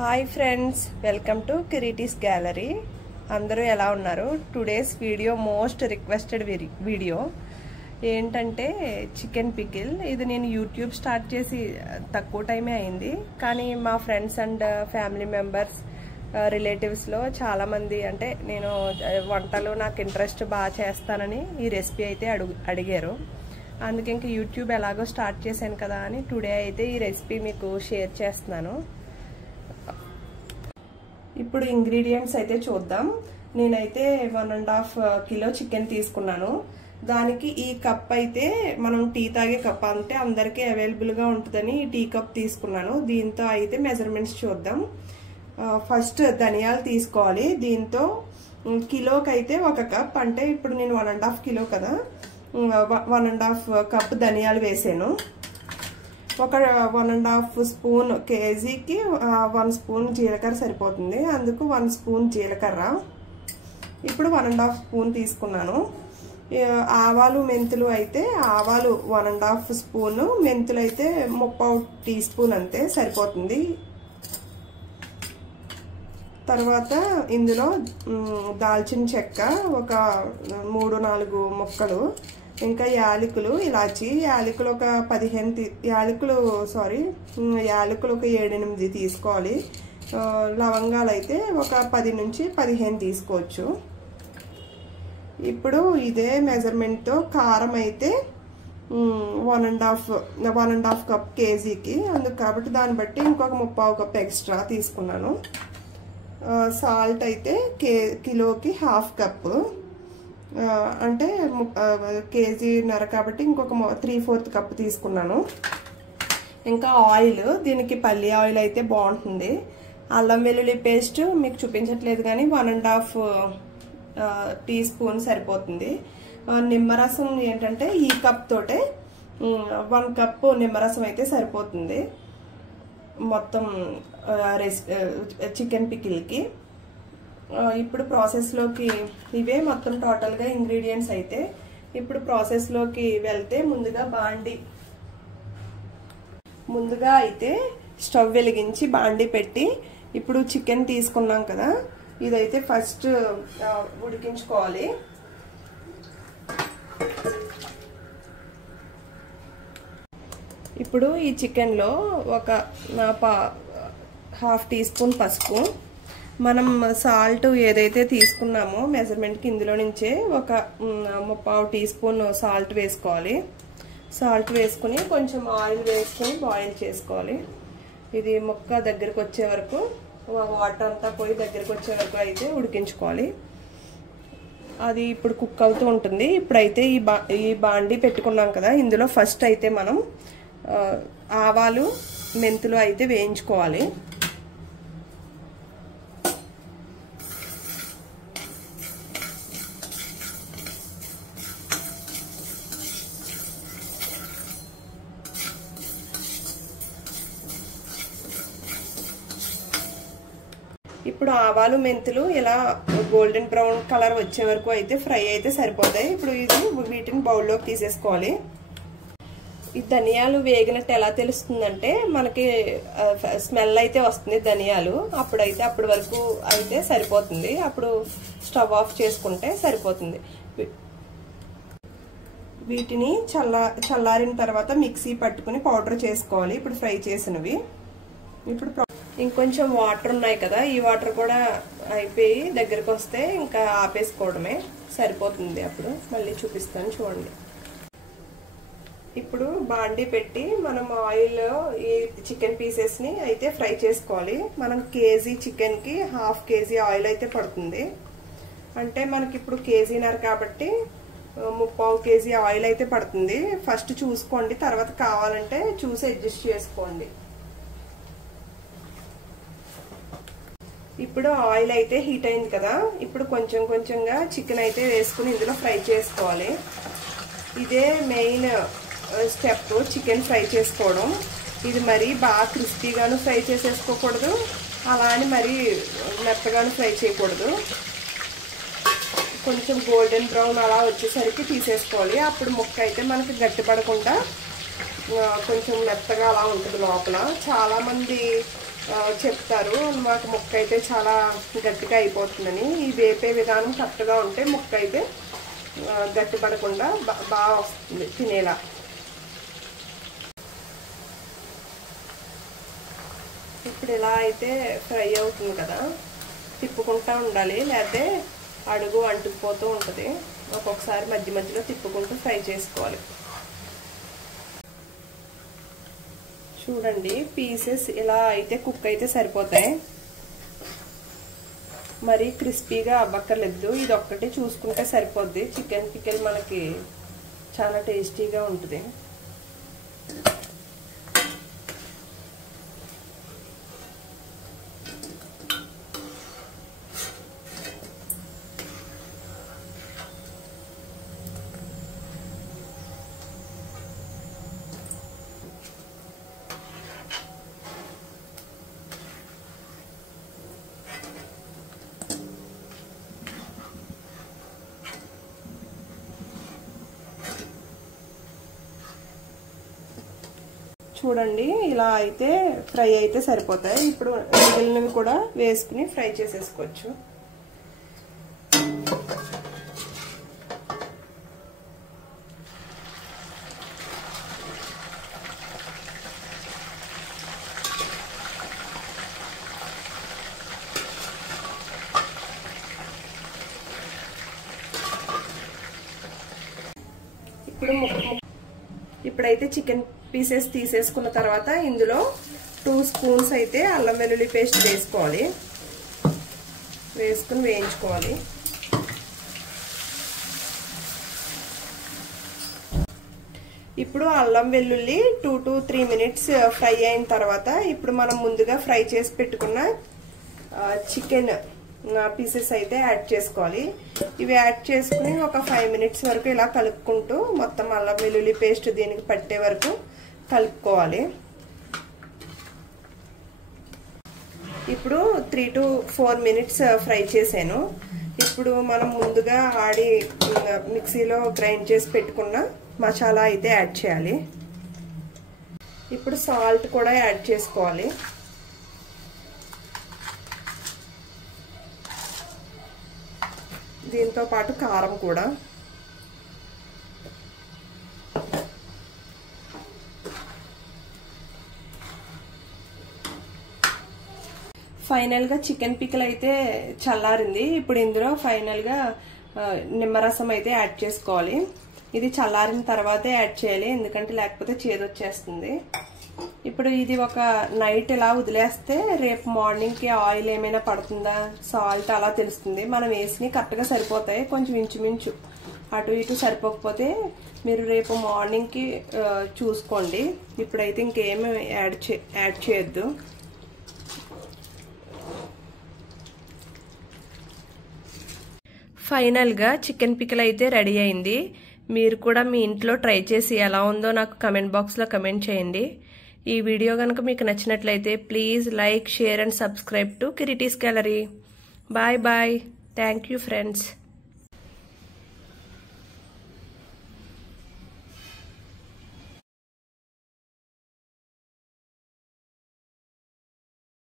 Hi friends, welcome to Kiriti's gallery. అందరూ ఎలా ఉన్నారు? Today's video most requested video ఏంటంటే చికెన్ పికిల్. ఇది నేను యూట్యూబ్ స్టార్ట్ చేసి తక్కువ టైమే అయింది, కానీ మా ఫ్రెండ్స్ అండ్ ఫ్యామిలీ మెంబర్స్ రిలేటివ్స్లో చాలామంది అంటే నేను వంటలు నాకు ఇంట్రెస్ట్ బాగా చేస్తానని ఈ రెసిపీ అయితే అడిగారు. అందుకే ఇంక యూట్యూబ్ ఎలాగో స్టార్ట్ చేశాను కదా అని టుడే అయితే ఈ రెసిపీ మీకు షేర్ చేస్తున్నాను. ఇప్పుడు ఇంగ్రీడియంట్స్ అయితే చూద్దాం. నేనైతే 1.5 కిలో చికెన్ తీసుకున్నాను. దానికి ఈ కప్ అయితే మనం టీ తాగే కప్ అంటే అందరికీ అవైలబుల్గా ఉంటుందని ఈ టీ కప్ తీసుకున్నాను. దీంతో అయితే మెజర్మెంట్స్ చూద్దాం. ఫస్ట్ ధనియాలు తీసుకోవాలి. దీంతో కిలోకి అయితే 1 కప్, అంటే ఇప్పుడు నేను 1.5 కిలో కదా, 1.5 కప్ ధనియాలు వేసాను. ఒక 1.5 స్పూన్ కేజీకి 1 స్పూన్ జీలకర్ర సరిపోతుంది, అందుకు 1 స్పూన్ జీలకర్ర. ఇప్పుడు 1.5 స్పూన్ తీసుకున్నాను. ఆవాలు మెంతులు అయితే ఆవాలు 1.5 స్పూను, మెంతులు అయితే 3/4 టీ స్పూన్ అంతే సరిపోతుంది. తర్వాత ఇందులో దాల్చిన చెక్క ఒక 3-4 ముక్కలు, ఇంకా యాలకులు, ఇలాచి యాలకులు ఒక 15 యాలకులు ఒక 7-8 తీసుకోవాలి. లవంగాలు అయితే ఒక 10 నుంచి 15 తీసుకోవచ్చు. ఇప్పుడు ఇదే మెజర్మెంట్తో కారం అయితే 1.5 కప్ కేజీకి, అందుకు కాబట్టి దాన్ని బట్టి ఇంకొక 3/4 కప్ ఎక్స్ట్రా తీసుకున్నాను. సాల్ట్ అయితే కిలోకి 1/2 కప్పు, అంటే కేజీన్నర కాబట్టి ఇంకొక 3/4 కప్పు తీసుకున్నాను. ఇంకా ఆయిల్, దీనికి పల్లి ఆయిల్ అయితే బాగుంటుంది. అల్లం వెల్లుల్లి పేస్ట్ మీకు చూపించట్లేదు కానీ 1.5 టీ స్పూన్ సరిపోతుంది. నిమ్మరసం ఏంటంటే ఈ కప్ తోటే 1 కప్పు నిమ్మరసం అయితే సరిపోతుంది మొత్తం చికెన్ పికిల్కి. ఇప్పుడు ప్రాసెస్లోకి ఇవే మొత్తం టోటల్గా ఇంగ్రీడియంట్స్ అయితే. ఇప్పుడు ప్రాసెస్లోకి వెళ్తే ముందుగా అయితే స్టవ్ వెలిగించి బాండి పెట్టి ఇప్పుడు చికెన్ తీసుకున్నాం కదా, ఇదైతే ఫస్ట్ ఉడికించుకోవాలి. ఇప్పుడు ఈ చికెన్లో ఒక 1/2 టీ స్పూన్ పసుపు, మనం సాల్ట్ ఏదైతే తీసుకున్నామో మెజర్మెంట్కి ఇందులో నుంచే ఒక 3/4 టీ స్పూన్ సాల్ట్ వేసుకోవాలి. సాల్ట్ వేసుకుని కొంచెం ఆయిల్ వేసుకొని బాయిల్ చేసుకోవాలి. ఇది ముక్క దగ్గరకు వచ్చే వరకు, వాటర్ అంతా పోయి దగ్గరకు వచ్చే వరకు అయితే ఉడికించుకోవాలి. అది ఇప్పుడు కుక్ అవుతూ ఉంటుంది. ఇప్పుడైతే ఈ బాండి పెట్టుకున్నాం కదా, ఇందులో ఫస్ట్ అయితే మనం ఆవాలు మెంతులు అయితే వేయించుకోవాలి. ఇప్పుడు ఆవాలు మెంతులు ఇలా గోల్డెన్ బ్రౌన్ కలర్ వచ్చే వరకు అయితే ఫ్రై అయితే సరిపోతాయి. ఇప్పుడు వీటిని బౌల్లోకి తీసేసుకోవాలి. ఈ ధనియాలు వేగినట్టు ఎలా తెలుస్తుందంటే మనకి స్మెల్ అయితే వస్తుంది ధనియాలు, అప్పటి వరకు అయితే సరిపోతుంది. అప్పుడు స్టవ్ ఆఫ్ చేసుకుంటే సరిపోతుంది. వీటిని చల్లారిన తర్వాత మిక్సీ పట్టుకుని పౌడర్ చేసుకోవాలి. ఇప్పుడు ఫ్రై చేసినవి. ఇప్పుడు ఇంకొంచెం వాటర్ ఉన్నాయి కదా, ఈ వాటర్ కూడా అయిపోయి దగ్గరకు వస్తే ఇంకా ఆపేసుకోవడమే సరిపోతుంది. అప్పుడు మళ్ళీ చూపిస్తాను చూడండి. ఇప్పుడు బాండి పెట్టి మనం ఆయిల్లో ఈ చికెన్ పీసెస్ని అయితే ఫ్రై చేసుకోవాలి. మనం కేజీ చికెన్కి 1/2 కేజీ ఆయిల్ అయితే పడుతుంది. అంటే మనకి ఇప్పుడు కేజీన్నర కాబట్టి 3/4 కేజీ ఆయిల్ అయితే పడుతుంది. ఫస్ట్ చూసుకోండి, తర్వాత కావాలంటే చూసి అడ్జస్ట్ చేసుకోండి. ఇప్పుడు ఆయిల్ అయితే హీట్ అయింది కదా, ఇప్పుడు కొంచెంగా చికెన్ అయితే వేసుకుని ఇందులో ఫ్రై చేసుకోవాలి. ఇదే మెయిన్ స్టెప్ చికెన్ ఫ్రై చేసుకోవడం. ఇది మరీ బాగా క్రిస్పీగాను ఫ్రై చేసేసుకోకూడదు, అలా అని మరీ మెత్తగాను ఫ్రై చేయకూడదు. కొంచెం గోల్డెన్ బ్రౌన్ అలా వచ్చేసరికి తీసేసుకోవాలి. అప్పుడు ముక్క అయితే మనకి గట్టిపడకుండా కొంచెం మెత్తగా అలా ఉంటుంది లోపల. చాలామంది చెప్తారు మాకు ముక్క అయితే చాలా గట్టిగా అయిపోతుందని. ఈ వేపే విధానం కరెక్ట్గా ఉంటే ముక్క అయితే గట్టి పడకుండా బాగా వస్తుంది తినేలా. ఇప్పుడు ఇలా అయితే ఫ్రై అవుతుంది కదా, తిప్పుకుంటూ ఉండాలి, లేకపోతే అడుగు అంటుకుపోతూ ఉంటుంది. ఒక్కొక్కసారి మధ్య మధ్యలో తిప్పుకుంటూ ఫ్రై చేసుకోవాలి. చూడండి పీసెస్ ఇలా అయితే కుక్ అయితే సరిపోతాయి, మరి క్రిస్పీగా అవ్వక్కర్లేదు. ఇది ఒక్కటి చూసుకుంటే సరిపోద్ది. చికెన్ పికిల్ మనకి చాలా టేస్టీగా ఉంటుంది. చూడండి ఇలా అయితే ఫ్రై అయితే సరిపోతాయి. ఇప్పుడు మిగిలినవి కూడా వేసుకుని ఫ్రై చేసేసుకోవచ్చు. ఇప్పుడైతే చికెన్ పీసెస్ తీసేసుకున్న తర్వాత ఇందులో 2 స్పూన్స్ అయితే అల్లం వెల్లుల్లి పేస్ట్ వేసుకోవాలి. వేసుకుని వేయించుకోవాలి. ఇప్పుడు అల్లం వెల్లుల్లి 2 to 3 మినిట్స్ ఫ్రై అయిన తర్వాత ఇప్పుడు మనం ముందుగా ఫ్రై చేసి పెట్టుకున్న చికెన్ పీసెస్ అయితే యాడ్ చేసుకోవాలి. ఇవి యాడ్ చేసుకుని ఒక 5 మినిట్స్ వరకు ఇలా కలుపుకుంటూ మొత్తం అల్లం వెల్లుల్లి పేస్ట్ దీనికి పట్టే వరకు కలుపుకోవాలి. ఇప్పుడు 3 to 4 మినిట్స్ ఫ్రై చేశాను. ఇప్పుడు మనం ముందుగా మిక్సీలో గ్రైండ్ చేసి పెట్టుకున్న మసాలా అయితే యాడ్ చేయాలి. ఇప్పుడు సాల్ట్ కూడా యాడ్ చేసుకోవాలి. దీంతో పాటు కారం కూడా. ఫైనల్గా చికెన్ పికిల్ అయితే చల్లారింది. ఇప్పుడు ఇందులో ఫైనల్గా నిమ్మరసం అయితే యాడ్ చేసుకోవాలి. ఇది చల్లారిన తర్వాతే యాడ్ చేయాలి, ఎందుకంటే లేకపోతే చేదొచ్చేస్తుంది. ఇప్పుడు ఇది ఒక నైట్ ఇలా వదిలేస్తే రేపు మార్నింగ్కి ఆయిల్ ఏమైనా పడుతుందా, సాల్ట్ అలా తెలుస్తుంది. మనం వేసినవి కరెక్ట్గా సరిపోతాయి. కొంచెం ఇంచుమించు అటు ఇటు సరిపోకపోతే మీరు రేపు మార్నింగ్కి చూసుకోండి. ఇప్పుడైతే ఇంకేమి యాడ్ చేయొద్దు. ఫైనల్గా చికెన్ పికిల్ అయితే రెడీ అయింది. మీరు కూడా మీ ఇంట్లో ట్రై చేసి ఎలా ఉందో నాకు కమెంట్ బాక్స్లో కమెంట్ చేయండి. ఈ వీడియో కనుక మీకు నచ్చినట్లయితే please like, share and subscribe to Kiriti's gallery. Bye bye. Thank you friends.